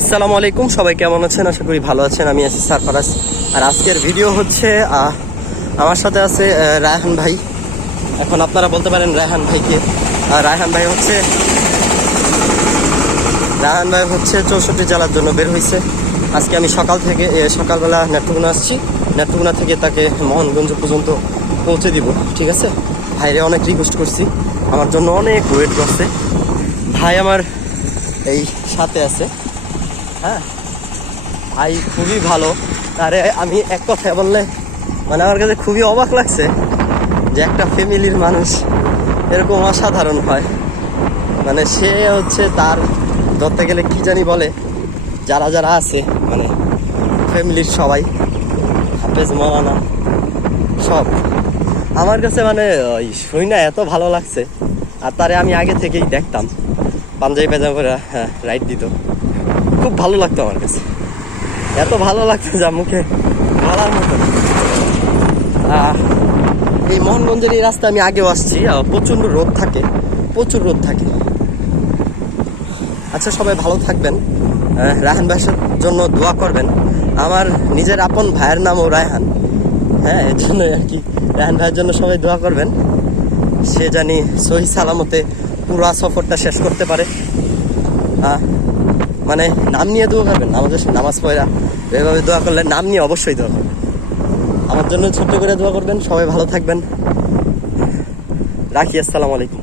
আসসালামু আলাইকুম, সবাই কেমন আছেন? আশা করি ভালো আছেন। আমি আছি সারফারাজ। আর আজকের ভিডিও হচ্ছে আমার সাথে আছে রায়হান ভাই। এখন আপনারা বলতে পারেন রায়হান ভাইকে আর রায়হান ভাই হচ্ছে, রায়হান ভাই হচ্ছে চৌষট্টি জেলার জন্য বের হয়েছে আজকে আমি সকাল থেকে সকালবেলা নেত্রকোনা আসছি। নেত্রকোনা থেকে তাকে মোহনগঞ্জ পর্যন্ত পৌঁছে দিব, ঠিক আছে? ভাইরে অনেক রিকোয়েস্ট করছি। আমার জন্য অনেক ওয়েট করছে। ভাই আমার এই সাথে আছে। হ্যাঁ? ভাই, খুবই ভালো। আরে, আমি এক কথায় বললে মানে আমার কাছে খুবই অবাক লাগছে যে একটা ফ্যামিলির মানুষ এরকম অসাধারণ হয়। মানে সে হচ্ছে তার, ধরতে গেলে কি জানি বলে, যারা যারা আছে মানে ফ্যামিলির সবাই, হাফেজ, মৌলানা, সব। আমার কাছে মানে ওই শুই এত ভালো লাগছে। আর তারে আমি আগে থেকেই দেখতাম। পাঞ্জাবি হ্যাঁ রাইড দিত। খুব ভালো লাগতো আমার কাছে। এত ভালো লাগতো যা মুখে বলার মতো। এই মোহনগঞ্জের এই রাস্তা আমি আগেও আসছি প্রচণ্ড রোদ থাকে, প্রচুর রোদ থাকে। আচ্ছা সবাই ভালো থাকবেন। রায়হান ভাইয়ের জন্য দোয়া করবেন। আমার নিজের আপন ভাইয়ের নামও রায়হান। হ্যাঁ এর জন্য আর কি রায়হান ভাইয়ের জন্য সবাই দোয়া করবেন। সে জানি সহি সালামতে পুরা সফরটা শেষ করতে পারে। মানে নাম নিয়ে দোয়া করবেন আমাদের নামাজ পড়া, এভাবে দোয়া করলে নাম নিয়ে অবশ্যই দোয়া করবেন। আমার জন্য ছোট্ট করে দোয়া করবেন, সবাই ভালো থাকবেন। রাখি, আসসালামু আলাইকুম।